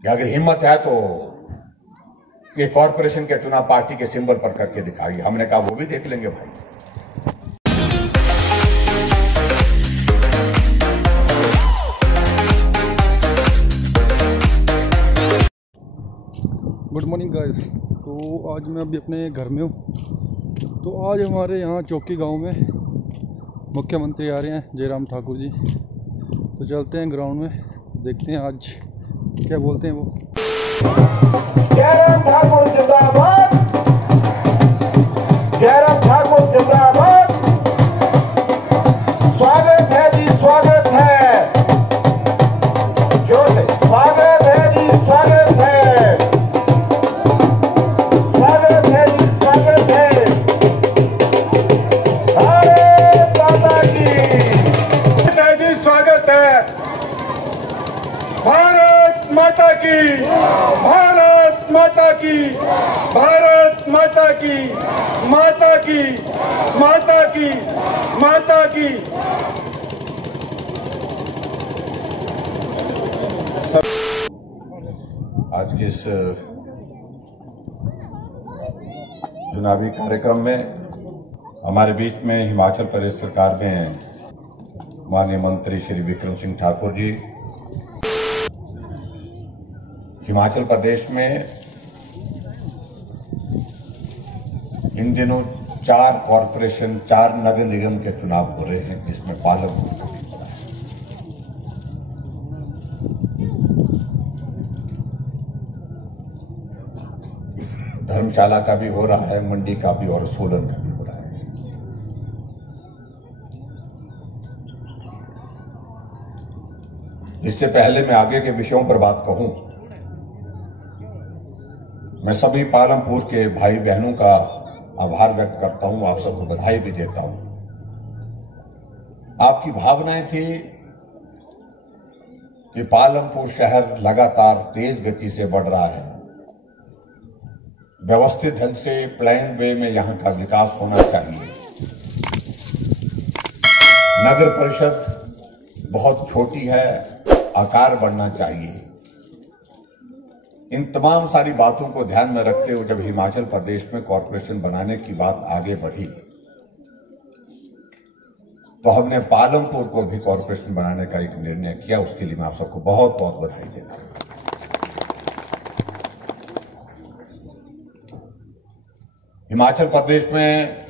कि अगर हिम्मत है तो ये कॉरपोरेशन के चुनाव पार्टी के सिंबल पर करके दिखाइए। हमने कहा वो भी देख लेंगे भाई। Good morning guys. तो आज मैं अभी अपने घर में हूँ। तो आज हमारे यहाँ चौकी गांव में मुख्यमंत्री आ रहे हैं, जयराम ठाकुर जी। तो चलते हैं ग्राउंड में, देखते हैं आज क्या बोलते हैं वो। जयराम ठाकुर जिंदाबाद, जयराम ठाकुर जिंदाबाद। स्वागत है जी, स्वागत है, जोर से स्वागत है जी, स्वागत है, स्वागत है जी, स्वागत है। भारत माता की जी, स्वागत है। भारत माता की, भारत माता की, भारत माता की, माता की, माता की, माता की। आज के इस चुनावी कार्यक्रम में हमारे बीच में हिमाचल प्रदेश सरकार में माननीय मंत्री श्री विक्रम सिंह ठाकुर जी, हिमाचल प्रदेश में इन दिनों 4 कॉरपोरेशन, 4 नगर निगम के चुनाव हो रहे हैं, जिसमें पालमपुर को भी पड़ा है। धर्मशाला का भी हो रहा है, मंडी का भी और सोलन का भी हो रहा है। इससे पहले मैं आगे के विषयों पर बात कहूं, मैं सभी पालमपुर के भाई बहनों का आभार व्यक्त करता हूं, आप सबको बधाई भी देता हूं। आपकी भावनाएं थी कि पालमपुर शहर लगातार तेज गति से बढ़ रहा है, व्यवस्थित ढंग से प्लान वे में यहां का विकास होना चाहिए। नगर परिषद बहुत छोटी है, आकार बढ़ना चाहिए। इन तमाम सारी बातों को ध्यान में रखते हुए जब हिमाचल प्रदेश में कॉरपोरेशन बनाने की बात आगे बढ़ी, तो हमने पालमपुर को भी कॉरपोरेशन बनाने का एक निर्णय किया। उसके लिए मैं आप सबको बहुत बहुत बधाई देता हूं। हिमाचल प्रदेश में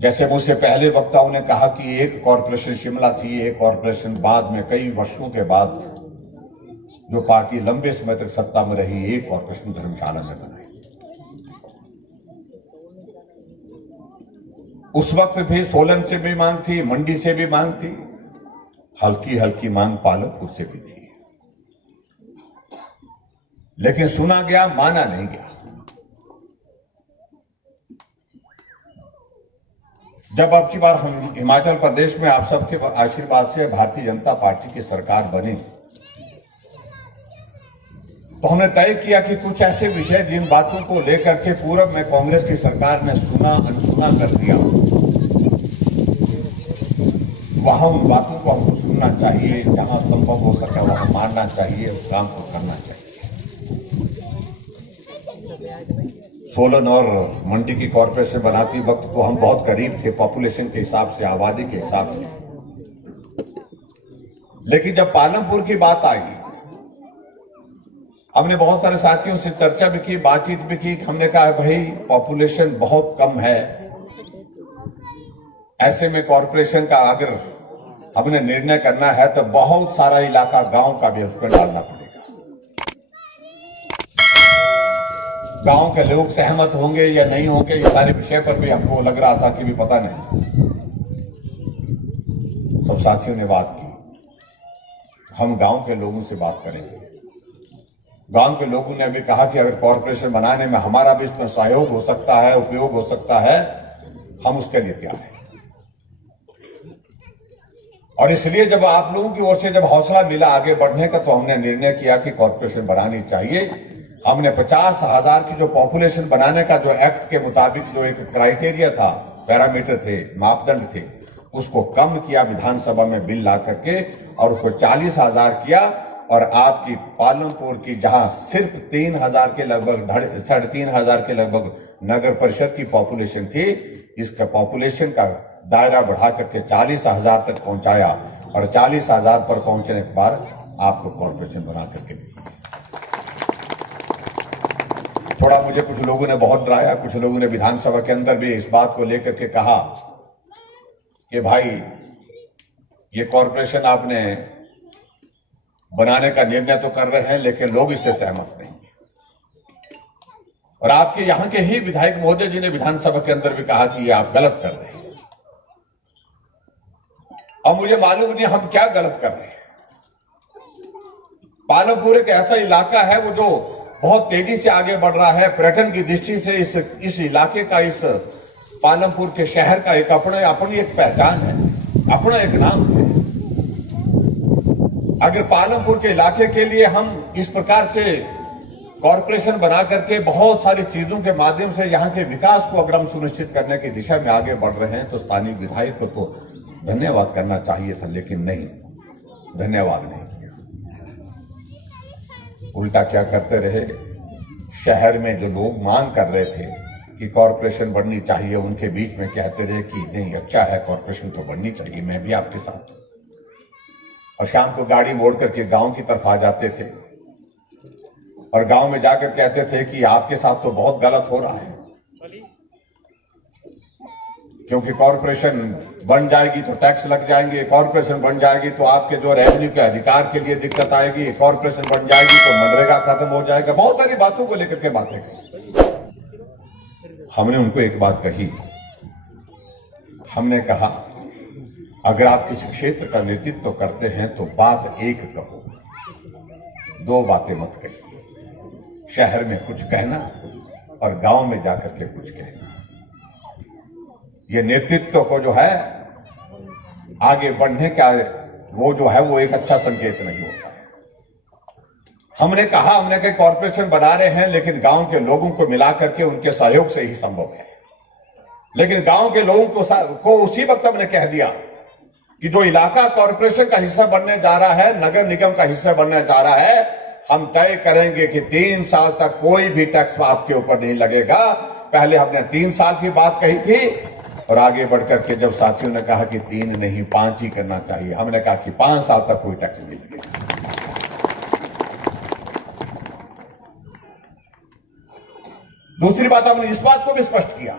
जैसे मुझसे पहले वक्ताओं ने कहा कि एक कॉरपोरेशन शिमला थी, एक कॉरपोरेशन बाद में कई वर्षों के बाद जो पार्टी लंबे समय तक सत्ता में रही, एक कॉरपोरेशन धर्मशाला में बनाई। उस वक्त भी सोलन से भी मांग थी, मंडी से भी मांग थी, हल्की हल्की मांग पालमपुर से भी थी, लेकिन सुना गया, माना नहीं गया। जब अब की बार हम हिमाचल प्रदेश में आप सबके आशीर्वाद से भारतीय जनता पार्टी की सरकार बनी, तो हमने तय किया कि कुछ ऐसे विषय जिन बातों को लेकर के पूर्व में कांग्रेस की सरकार ने सुना अनसुना कर दिया, वहां उन बातों को हमको सुनना चाहिए, जहां संभव हो सके वहां मानना चाहिए, उस काम को करना चाहिए। सोलन और मंडी की कॉरपोरेशन बनाती वक्त तो हम बहुत करीब थे पॉपुलेशन के हिसाब से, आबादी के हिसाब से, लेकिन जब पालमपुर की बात आई, हमने बहुत सारे साथियों से चर्चा भी की, बातचीत भी की। हमने कहा भाई पॉपुलेशन बहुत कम है, ऐसे में कॉरपोरेशन का अगर हमने निर्णय करना है तो बहुत सारा इलाका गांव का भी उसमें डालना पड़ेगा। गांव के लोग सहमत होंगे या नहीं होंगे, इस सारे विषय पर भी हमको लग रहा था कि भी पता नहीं। सब साथियों ने बात की, हम गांव के लोगों से बात करेंगे। गांव के लोगों ने भी कहा कि अगर कॉरपोरेशन बनाने में हमारा भी इसमें सहयोग हो सकता है, उपयोग हो सकता है, हम उसके लिए तैयार हैं। और इसलिए जब आप लोगों की ओर से जब हौसला मिला आगे बढ़ने का, तो हमने निर्णय किया कि कॉरपोरेशन बनानी चाहिए। हमने 50,000 की जो पॉपुलेशन बनाने का जो एक्ट के मुताबिक जो एक क्राइटेरिया था, पैरामीटर थे, मापदंड थे, उसको कम किया विधानसभा में बिल ला करके और उसको 40,000 किया। और आपकी पालमपुर की जहां सिर्फ 3,000 के लगभग 3,500 के लगभग नगर परिषद की पॉपुलेशन थी, इसका पॉपुलेशन का दायरा बढ़ा करके 40,000 तक पहुंचाया और 40,000 पर पहुंचने के बाद आपको कॉर्पोरेशन बना करके दी। थोड़ा मुझे कुछ लोगों ने बहुत डराया, कुछ लोगों ने विधानसभा के अंदर भी इस बात को लेकर के कहा कि भाई ये कॉर्पोरेशन आपने बनाने का निर्णय तो कर रहे हैं लेकिन लोग इससे सहमत नहीं। और आपके यहां के ही विधायक महोदय जी ने विधानसभा के अंदर भी कहा कि ये आप गलत कर रहे हैं। अब मुझे मालूम नहीं हम क्या गलत कर रहे हैं। पालमपुर एक ऐसा इलाका है वो जो बहुत तेजी से आगे बढ़ रहा है। पर्यटन की दृष्टि से इस इलाके का, इस पालमपुर के शहर का एक अपनी एक पहचान है, अपना एक नाम है। अगर पालमपुर के इलाके के लिए हम इस प्रकार से कॉर्पोरेशन बना करके बहुत सारी चीजों के माध्यम से यहां के विकास को अगर हम सुनिश्चित करने की दिशा में आगे बढ़ रहे हैं तो स्थानीय विधायक को तो धन्यवाद करना चाहिए था, लेकिन नहीं, धन्यवाद नहीं किया। उल्टा क्या करते रहे, शहर में जो लोग मांग कर रहे थे कि कॉर्पोरेशन बढ़नी चाहिए, उनके बीच में कहते रहे कि नहीं अच्छा है, कॉर्पोरेशन तो बढ़नी चाहिए, मैं भी आपके साथ हूं। और शाम को गाड़ी मोड़ करके गांव की तरफ आ जाते थे और गांव में जाकर कहते थे कि आपके साथ तो बहुत गलत हो रहा है, क्योंकि कॉर्पोरेशन बन जाएगी तो टैक्स लग जाएंगे, कॉर्पोरेशन बन जाएगी तो आपके जो रेवेन्यू के अधिकार के लिए दिक्कत आएगी, कॉर्पोरेशन बन जाएगी तो मनरेगा खत्म हो जाएगा। बहुत सारी बातों को लेकर के बातें कही। हमने उनको एक बात कही, हमने कहा अगर आप किसी क्षेत्र का नेतृत्व करते हैं तो बात एक कहो, दो बातें मत कहिए। शहर में कुछ कहना और गांव में जाकर के कुछ कहना, ये नेतृत्व को जो है आगे बढ़ने का वो जो है वो एक अच्छा संकेत नहीं होता है। हमने कहा कॉर्पोरेशन बना रहे हैं लेकिन गांव के लोगों को मिला करके उनके सहयोग से ही संभव है। लेकिन गांव के लोगों को उसी वक्त हमने कह दिया कि जो इलाका कॉर्पोरेशन का हिस्सा बनने जा रहा है, नगर निगम का हिस्सा बनने जा रहा है, हम तय करेंगे कि 3 साल तक कोई भी टैक्स आपके ऊपर नहीं लगेगा। पहले हमने 3 साल की बात कही थी और आगे बढ़कर के जब साथियों ने कहा कि 3 नहीं 5 ही करना चाहिए, हमने कहा कि 5 साल तक कोई टैक्स नहीं लगेगा। दूसरी बात हमने इस बात को भी स्पष्ट किया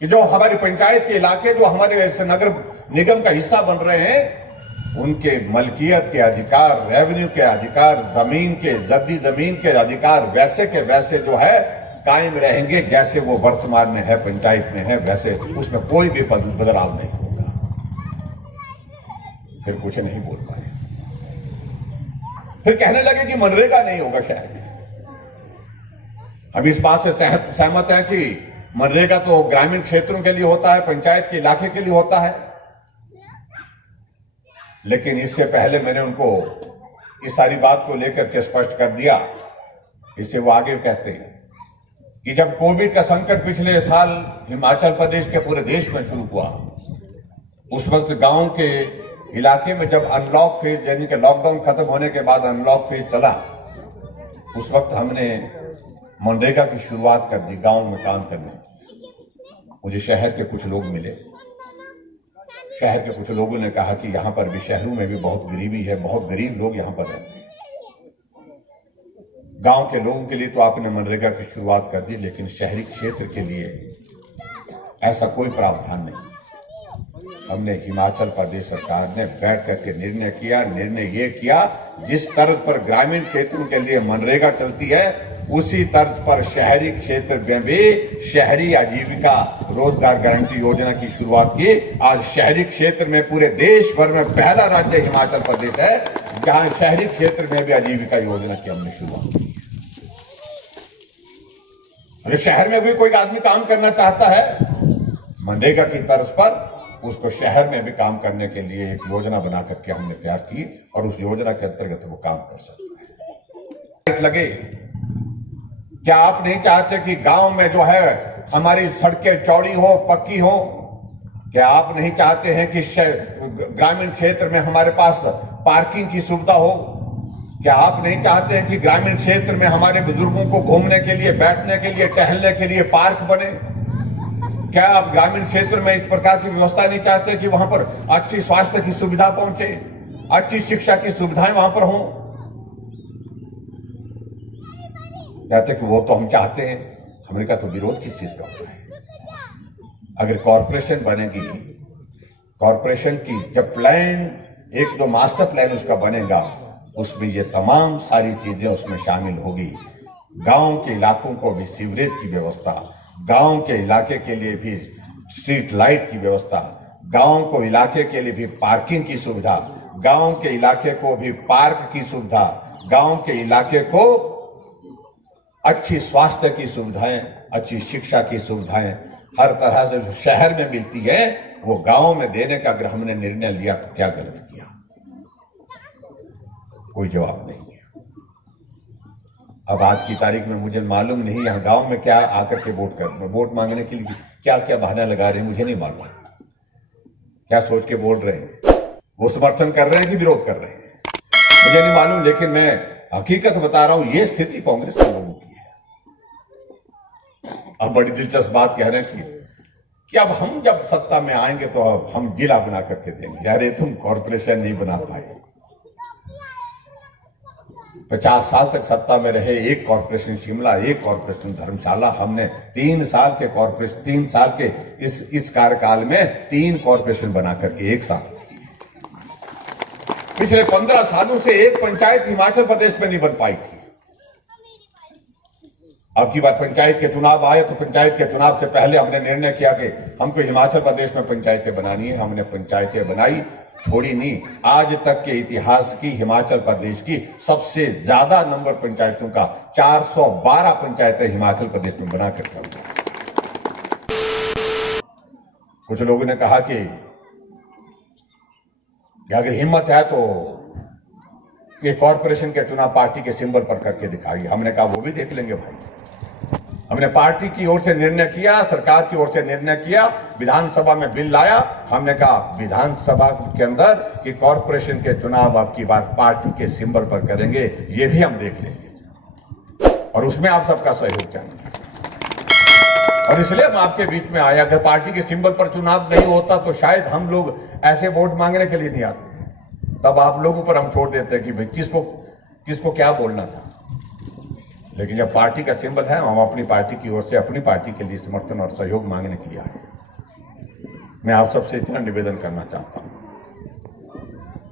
कि जो हमारी पंचायत के इलाके, जो हमारे नगर निगम का हिस्सा बन रहे हैं, उनके मलकियत के अधिकार, रेवेन्यू के अधिकार, जद्दी जमीन के अधिकार वैसे के वैसे जो है कायम रहेंगे जैसे वो वर्तमान में है, पंचायत में है, वैसे उसमें कोई भी बदलाव नहीं होगा। फिर कुछ नहीं बोल पाए, फिर कहने लगे कि मनरेगा नहीं होगा शहर में। हम इस बात से सहमत हैं कि मनरेगा तो ग्रामीण क्षेत्रों के लिए होता है, पंचायत के इलाके के लिए होता है, लेकिन इससे पहले मैंने उनको इस सारी बात को लेकर के स्पष्ट कर दिया। इससे वो आगे कहते हैं कि जब कोविड का संकट पिछले साल हिमाचल प्रदेश के पूरे देश में शुरू हुआ, उस वक्त गांव के इलाके में जब अनलॉक फेज यानी कि लॉकडाउन खत्म होने के बाद अनलॉक फेज चला, उस वक्त हमने मनरेगा की शुरुआत कर दी गांव में काम करने। मुझे शहर के कुछ लोग मिले, शहर के कुछ लोगों ने कहा कि यहां पर भी, शहरों में भी बहुत गरीबी है, बहुत गरीब लोग यहां पर रहते हैं। गांव के लोगों के लिए तो आपने मनरेगा की शुरुआत कर दी, लेकिन शहरी क्षेत्र के लिए ऐसा कोई प्रावधान नहीं। हमने हिमाचल प्रदेश सरकार ने बैठ करके निर्णय ये किया जिस तर्ज पर ग्रामीण क्षेत्रों के लिए मनरेगा चलती है, उसी तर्ज पर शहरी क्षेत्र में भी शहरी आजीविका रोजगार गारंटी योजना की शुरुआत की। आज शहरी क्षेत्र में पूरे देश भर में पहला राज्य हिमाचल प्रदेश है जहां शहरी क्षेत्र में भी आजीविका योजना की हमने शुरुआत की। अगर शहर में भी कोई आदमी काम करना चाहता है मनरेगा की तर्ज पर, उसको शहर में भी काम करने के लिए एक योजना बना करके हमने तैयार की और उस योजना के अंतर्गत वो काम कर सकता है। लगे, क्या आप नहीं चाहते कि गांव में जो है हमारी सड़कें चौड़ी हो, पक्की हो? क्या आप नहीं चाहते हैं कि ग्रामीण क्षेत्र में हमारे पास पार्किंग की सुविधा हो। क्या आप नहीं चाहते हैं कि ग्रामीण क्षेत्र में हमारे बुजुर्गों को घूमने के लिए, बैठने के लिए, टहलने के लिए पार्क बने? क्या आप ग्रामीण क्षेत्र में इस प्रकार की व्यवस्था नहीं चाहते कि वहां पर अच्छी स्वास्थ्य की सुविधा पहुंचे, अच्छी शिक्षा की सुविधाएं वहां पर हों? कहते कि वो तो हम चाहते हैं। हमने कहा तो विरोध किस चीज का होता है? अगर कॉरपोरेशन बनेगी, कॉरपोरेशन की जब प्लान, एक जो मास्टर प्लान उसका बनेगा, उसमें ये तमाम सारी चीजें उसमें शामिल होगी। गांव के इलाकों को भी सीवरेज की व्यवस्था, गांव के इलाके के लिए भी स्ट्रीट लाइट की व्यवस्था, गांव को इलाके के लिए भी पार्किंग की सुविधा, गांव के इलाके को भी पार्क की सुविधा, गांव के इलाके को अच्छी स्वास्थ्य की सुविधाएं, अच्छी शिक्षा की सुविधाएं हर तरह से जो शहर में मिलती है वो गांव में देने का अगर हमने निर्णय लिया तो क्या गलत किया? कोई जवाब नहीं है। अब आज की तारीख में मुझे मालूम नहीं यहां गांव में क्या आकर के वोट मांगने के लिए क्या क्या बहाना लगा रहे हैं, मुझे नहीं मालूम। क्या सोच के बोल रहे हैं? वो समर्थन कर रहे हैं कि विरोध कर रहे हैं, मुझे नहीं मालूम। लेकिन मैं हकीकत बता रहा हूं, ये स्थिति कांग्रेस के लोगों की है। अब बड़ी दिलचस्प बात कह रहे हैं कि अब हम जब सत्ता में आएंगे तो अब हम जिला बना करके देंगे। अरे तुम कॉरपोरेशन नहीं बना पाए। 50 साल तक सत्ता में रहे, एक कॉरपोरेशन शिमला, एक कॉरपोरेशन धर्मशाला। हमने 3 साल के इस कार्यकाल में 3 कॉरपोरेशन बना करके एक साथ। पिछले 15 सालों से एक पंचायत हिमाचल प्रदेश में नहीं बन पाई थी। अब की बार पंचायत के चुनाव आए तो पंचायत के चुनाव से पहले हमने निर्णय किया कि हमको हिमाचल प्रदेश में पंचायतें बनानी है। हमने पंचायतें बनाई, छोड़ी नहीं। आज तक के इतिहास की हिमाचल प्रदेश की सबसे ज्यादा नंबर पंचायतों का 412 पंचायतें हिमाचल प्रदेश में बना करके। कुछ लोगों ने कहा कि अगर हिम्मत है तो ये कॉरपोरेशन के चुनाव पार्टी के सिंबल पर करके दिखाइए। हमने कहा वो भी देख लेंगे भाई। हमने पार्टी की ओर से निर्णय किया, सरकार की ओर से निर्णय किया, विधानसभा में बिल लाया। हमने कहा विधानसभा के अंदर कि कॉरपोरेशन के चुनाव अब की बार पार्टी के सिंबल पर करेंगे, ये भी हम देख लेंगे और उसमें आप सबका सहयोग चाहिए। और इसलिए हम आपके बीच में आए। अगर पार्टी के सिंबल पर चुनाव नहीं होता तो शायद हम लोग ऐसे वोट मांगने के लिए नहीं आते। तब आप लोगों पर हम छोड़ देते हैं कि भाई किसको क्या बोलना था। लेकिन जब पार्टी का सिंबल है, हम अपनी पार्टी की ओर से अपनी पार्टी के लिए समर्थन और सहयोग मांगने के लिए आए। मैं आप सबसे इतना निवेदन करना चाहता हूं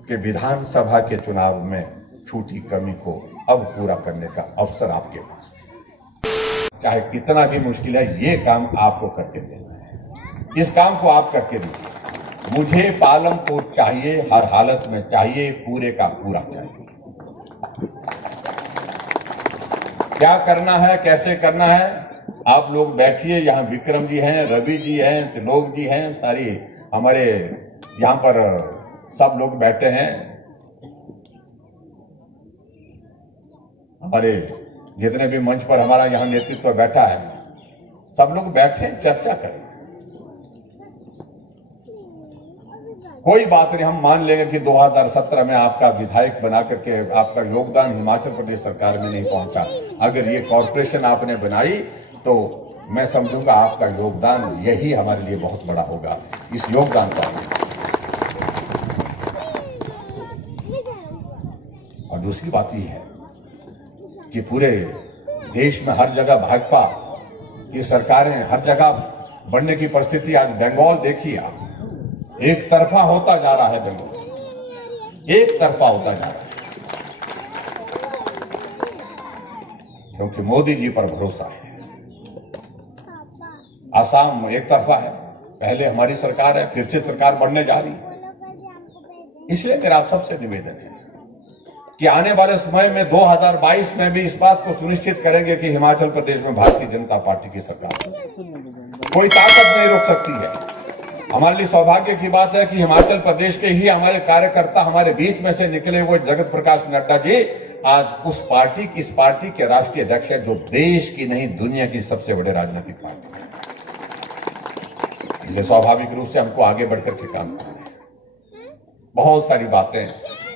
कि विधानसभा के चुनाव में छूटी कमी को अब पूरा करने का अवसर आपके पास है। चाहे कितना भी मुश्किल है, ये काम आपको करके देना है। इस काम को आप करके दीजिए। मुझे पालमपुर चाहिए, हर हालत में चाहिए, पूरे का पूरा चाहिए। क्या करना है, कैसे करना है, आप लोग बैठिए। यहां विक्रम जी हैं, रवि जी हैं, त्रिलोक जी हैं, सारी हमारे यहां पर सब लोग बैठे हैं। हमारे जितने भी मंच पर हमारा यहां नेतृत्व बैठा है, सब लोग बैठे, चर्चा करें। कोई बात नहीं, हम मान लेंगे कि 2017 में आपका विधायक बना करके आपका योगदान हिमाचल प्रदेश सरकार में नहीं पहुंचा। अगर ये कॉरपोरेशन आपने बनाई तो मैं समझूंगा आपका योगदान यही हमारे लिए बहुत बड़ा होगा। इस योगदान का और दूसरी बात यह है कि पूरे देश में हर जगह भाजपा की सरकारें, हर जगह बढ़ने की परिस्थिति। आज बंगाल देखिए आप, एक तरफा होता जा रहा है। बंगाल एक तरफा होता जा रहा है क्योंकि मोदी जी पर भरोसा है। आसाम एक तरफा है, पहले हमारी सरकार है, फिर से सरकार बढ़ने जा रही है। इसलिए मेरा आप सबसे निवेदन है कि आने वाले समय में 2022 में भी इस बात को सुनिश्चित करेंगे कि हिमाचल प्रदेश में भारतीय जनता पार्टी की सरकार है। कोई ताकत नहीं रोक सकती है। हमारे लिए सौभाग्य की बात है कि हिमाचल प्रदेश के ही हमारे कार्यकर्ता हमारे बीच में से निकले हुए जगत प्रकाश नड्डा जी आज इस पार्टी के राष्ट्रीय अध्यक्ष है, जो देश की नहीं दुनिया की सबसे बड़े राजनीतिक पार्टी है। इसलिए स्वाभाविक रूप से हमको आगे बढ़कर के काम करना है। बहुत सारी बातें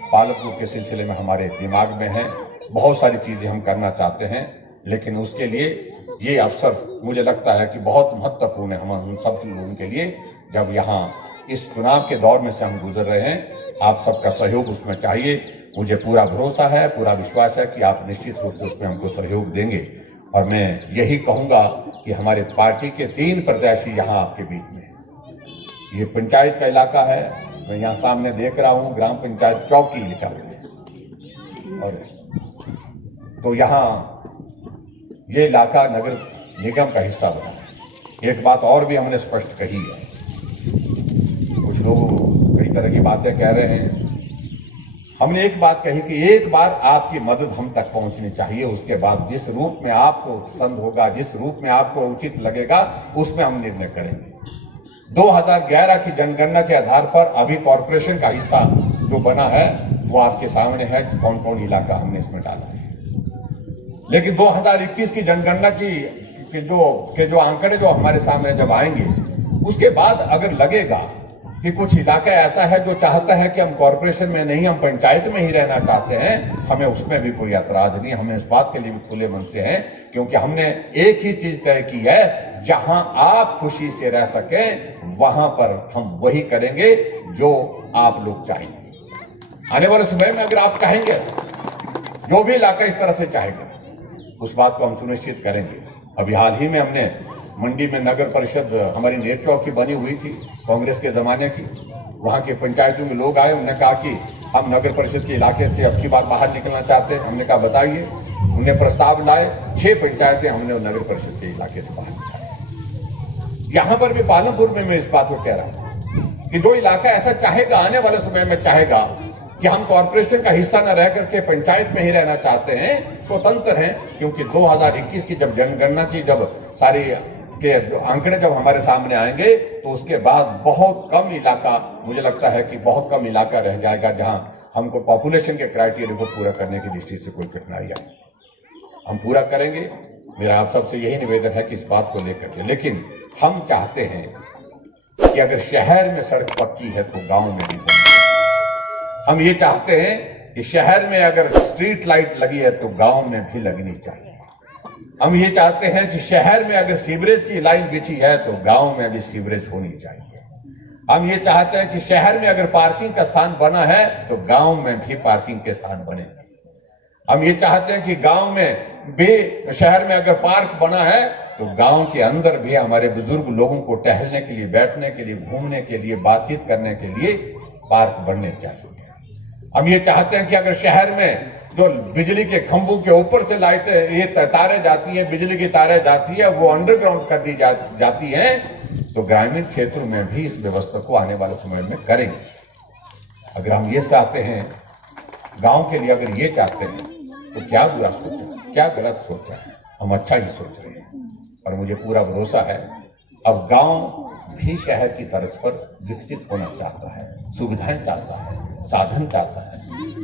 पालमपुर के सिलसिले में हमारे दिमाग में है। बहुत सारी चीजें हम करना चाहते हैं, लेकिन उसके लिए ये अवसर मुझे लगता है कि बहुत महत्वपूर्ण है हम सब लोगों के लिए। जब यहाँ इस चुनाव के दौर में से हम गुजर रहे हैं, आप सबका सहयोग उसमें चाहिए। मुझे पूरा भरोसा है, पूरा विश्वास है कि आप निश्चित रूप से उसमें हमको सहयोग देंगे। और मैं यही कहूंगा कि हमारे पार्टी के 3 प्रत्याशी यहाँ आपके बीच में हैं। ये पंचायत का इलाका है, मैं यहाँ सामने देख रहा हूँ ग्राम पंचायत चौकी लिखा हुआ है, और तो यहाँ ये इलाका नगर निगम का हिस्सा बना है। एक बात और भी हमने स्पष्ट कही है, कुछ लोग कई तरह की बातें कह रहे हैं। हमने एक बात कही कि एक बार आपकी मदद हम तक पहुंचनी चाहिए, उसके बाद जिस रूप में आपको पसंद होगा, जिस रूप में आपको उचित लगेगा, उसमें हम निर्णय करेंगे। 2011 की जनगणना के आधार पर अभी कॉर्पोरेशन का हिस्सा जो बना है वो आपके सामने है, कौन कौन इलाका हमने इसमें डाला है। लेकिन 2021 की जनगणना के जो आंकड़े जो हमारे सामने जब आएंगे, उसके बाद अगर लगेगा कि कुछ इलाका ऐसा है जो चाहता है कि हम कॉर्पोरेशन में नहीं, हम पंचायत में ही रहना चाहते हैं, हमें उसमें भी कोई ऐतराज नहीं। हमें इस बात के लिए भी खुले मन से हैं, क्योंकि हमने एक ही चीज तय की है, जहां आप खुशी से रह सकें वहां पर हम वही करेंगे जो आप लोग चाहेंगे। आने वाले समय में अगर आप कहेंगे ऐसा, जो भी इलाका इस तरह से चाहेगा, उस बात को हम सुनिश्चित करेंगे। अभी हाल ही में हमने मंडी में नगर परिषद हमारी नेट चौक की बनी हुई थी कांग्रेस के जमाने की। वहां के पंचायतों में लोग आए, उन्होंने कहा कि हम नगर परिषद के इलाके से अब की बार बाहर निकलना चाहते हैं। हमने कहा बताइए, उन्हें प्रस्ताव लाए, 6 पंचायतें हमने नगर परिषद के इलाके से बाहर निकाली। यहां पर भी पालमपुर में मैं इस बात को कह रहा हूं कि जो इलाका ऐसा चाहेगा, आने वाले समय में चाहेगा कि हम कॉर्पोरेशन का हिस्सा न रह करके पंचायत में ही रहना चाहते हैं, स्वतंत्र हैं। क्योंकि 2021 की जब जनगणना की जब सारी के आंकड़े जब हमारे सामने आएंगे, तो उसके बाद बहुत कम इलाका, मुझे लगता है कि बहुत कम इलाका रह जाएगा जहां हमको पॉपुलेशन के क्राइटेरिया को पूरा करने की दृष्टि से कोई कठिनाई आए। हम पूरा करेंगे। मेरा आप सबसे यही निवेदन है कि इस बात को लेकर के, लेकिन हम चाहते हैं कि अगर शहर में सड़क पक्की है तो गांव में भी बने। हम ये चाहते हैं कि शहर में अगर स्ट्रीट लाइट लगी है तो गांव में भी लगनी चाहिए। हम ये चाहते हैं कि शहर में अगर सीवरेज की लाइन बिछी है तो गांव में भी सीवरेज होनी चाहिए। हम ये चाहते हैं कि शहर में अगर पार्किंग का स्थान बना है तो गांव में भी पार्किंग के स्थान बने। हम ये चाहते हैं कि गांव में भी, शहर में अगर पार्क बना है तो गांव के अंदर भी हमारे बुजुर्ग लोगों को टहलने के लिए, बैठने के लिए, घूमने के लिए, बातचीत करने के लिए पार्क बनने चाहिए। हम ये चाहते हैं कि अगर शहर में जो बिजली के खंभों के ऊपर से लाइटें, ये तारें जाती हैं, बिजली की तारें जाती है, वो अंडरग्राउंड कर दी जाती हैं, तो ग्रामीण क्षेत्रों में भी इस व्यवस्था को आने वाले समय में करेंगे। अगर हम ये चाहते हैं, गांव के लिए अगर ये चाहते हैं, तो क्या बुरा सोचा, क्या गलत सोचा है? हम अच्छा ही सोच रहे हैं। और मुझे पूरा भरोसा है, अब गांव भी शहर की तर्ज पर विकसित होना चाहता है, सुविधाएं चाहता है, साधन चाहता है।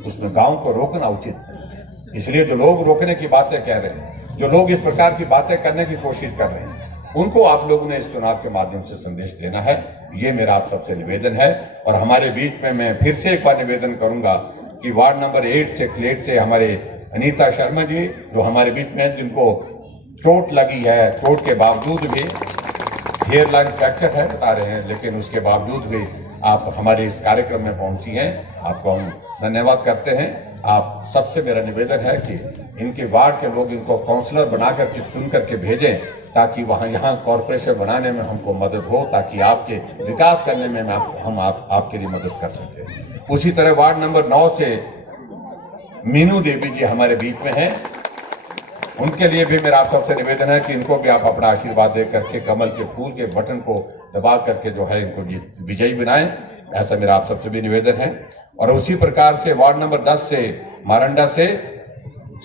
उसमें गांव को रोकना उचित नहीं है। इसलिए जो लोग रोकने की बातें कह रहे हैं, जो लोग इस प्रकार की बातें करने की कोशिश कर रहे हैं, उनको आप लोगों ने इस चुनाव के माध्यम से संदेश देना है। ये मेरा आप सबसे निवेदन है। और हमारे बीच में मैं फिर से एक बार निवेदन करूंगा कि वार्ड नंबर 8 से क्लेट से हमारे अनीता शर्मा जी जो हमारे बीच में, जिनको चोट लगी है, चोट के बावजूद भी, हेयर लाइन फ्रैक्चर है बता रहे हैं, लेकिन उसके बावजूद भी आप हमारे इस कार्यक्रम में पहुंची हैं, आपको हम धन्यवाद करते हैं। आप सबसे मेरा निवेदन है कि इनके वार्ड के लोग इनको काउंसलर बना करके चुन करके भेजें, ताकि वहां यहाँ कॉर्पोरेशन बनाने में हमको मदद हो, ताकि आपके विकास करने में हम आपके लिए मदद कर सकें। उसी तरह वार्ड नंबर 9 से मीनू देवी जी हमारे बीच में हैं, उनके लिए भी मेरा आप सबसे निवेदन है कि इनको भी आप अपना आशीर्वाद दे करके कमल के फूल के बटन को दबा करके जो है इनको विजयी बनाएं, ऐसा मेरा आप सबसे भी निवेदन है। और उसी प्रकार से वार्ड नंबर 10 से मारंडा से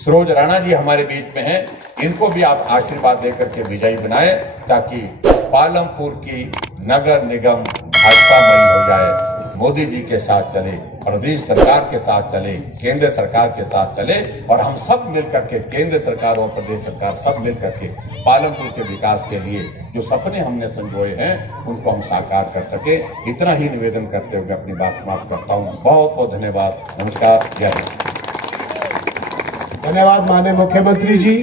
सरोज राणा जी हमारे बीच में हैं, इनको भी आप आशीर्वाद दे करके विजयी बनाएं, ताकि पालमपुर की नगर निगम भाजपामयी हो जाए। मोदी जी के साथ चले, प्रदेश सरकार के साथ चले, केंद्र सरकार के साथ चले और हम सब मिलकर के, केंद्र सरकार और प्रदेश सरकार सब मिलकर के पालमपुर के विकास के लिए जो सपने हमने संजोए हैं उनको हम साकार कर सके। इतना ही निवेदन करते हुए अपनी बात समाप्त करता हूँ। बहुत बहुत धन्यवाद। नमस्कार। जय हिंद। धन्यवाद माननीय मुख्यमंत्री जी।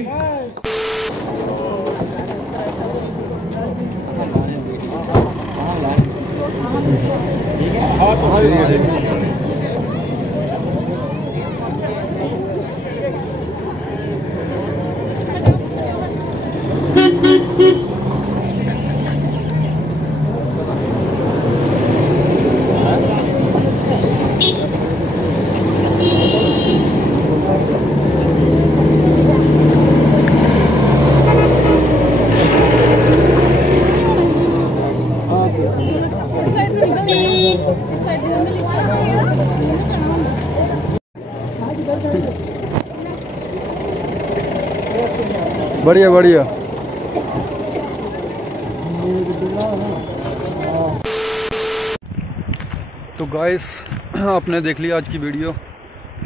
बढ़िया बढ़िया। तो गाइस आपने देख लिया आज की वीडियो।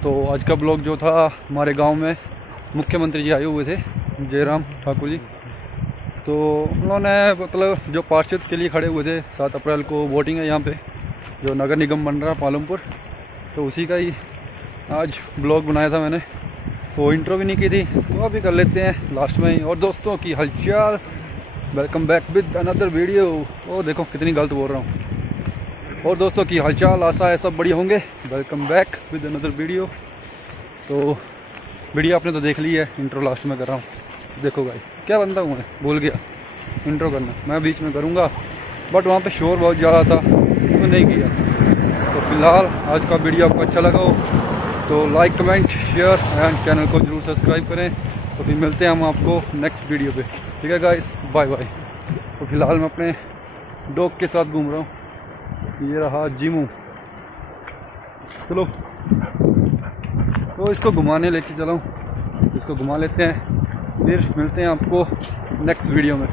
तो आज का ब्लॉग जो था, हमारे गांव में मुख्यमंत्री जी आए हुए थे, जयराम ठाकुर जी। तो उन्होंने मतलब जो पार्षद के लिए खड़े हुए थे, 7 अप्रैल को वोटिंग है यहाँ पे, जो नगर निगम बन रहा है पालमपुर, तो उसी का ही आज ब्लॉग बनाया था मैंने। तो इंट्रो भी नहीं की थी, तो अभी कर लेते हैं लास्ट में ही। और दोस्तों की हलचल, welcome back with another video. ओ देखो कितनी गलत बोल रहा हूँ। और दोस्तों की हालचाल, आशा है सब बढ़िया होंगे। Welcome back with another video. तो वीडियो आपने तो देख ली है, इंट्रो लास्ट में कर रहा हूँ। देखो गाइस क्या बनता हूँ, मैं भूल गया इंट्रो करना, मैं बीच में करूँगा, बट वहाँ पे शोर बहुत ज़्यादा था तो नहीं किया। तो फिलहाल आज का वीडियो आपको अच्छा लगा हो तो like, comment, share and channel को जरूर सब्सक्राइब करें। तो फिर मिलते हैं हम आपको नेक्स्ट वीडियो पे। ठीक है गाइस, बाय बाय। तो फिलहाल मैं अपने डॉग के साथ घूम रहा हूँ, ये रहा जीमू। चलो तो इसको घुमाने लेके चला हूँ, इसको घुमा लेते हैं, फिर मिलते हैं आपको नेक्स्ट वीडियो में।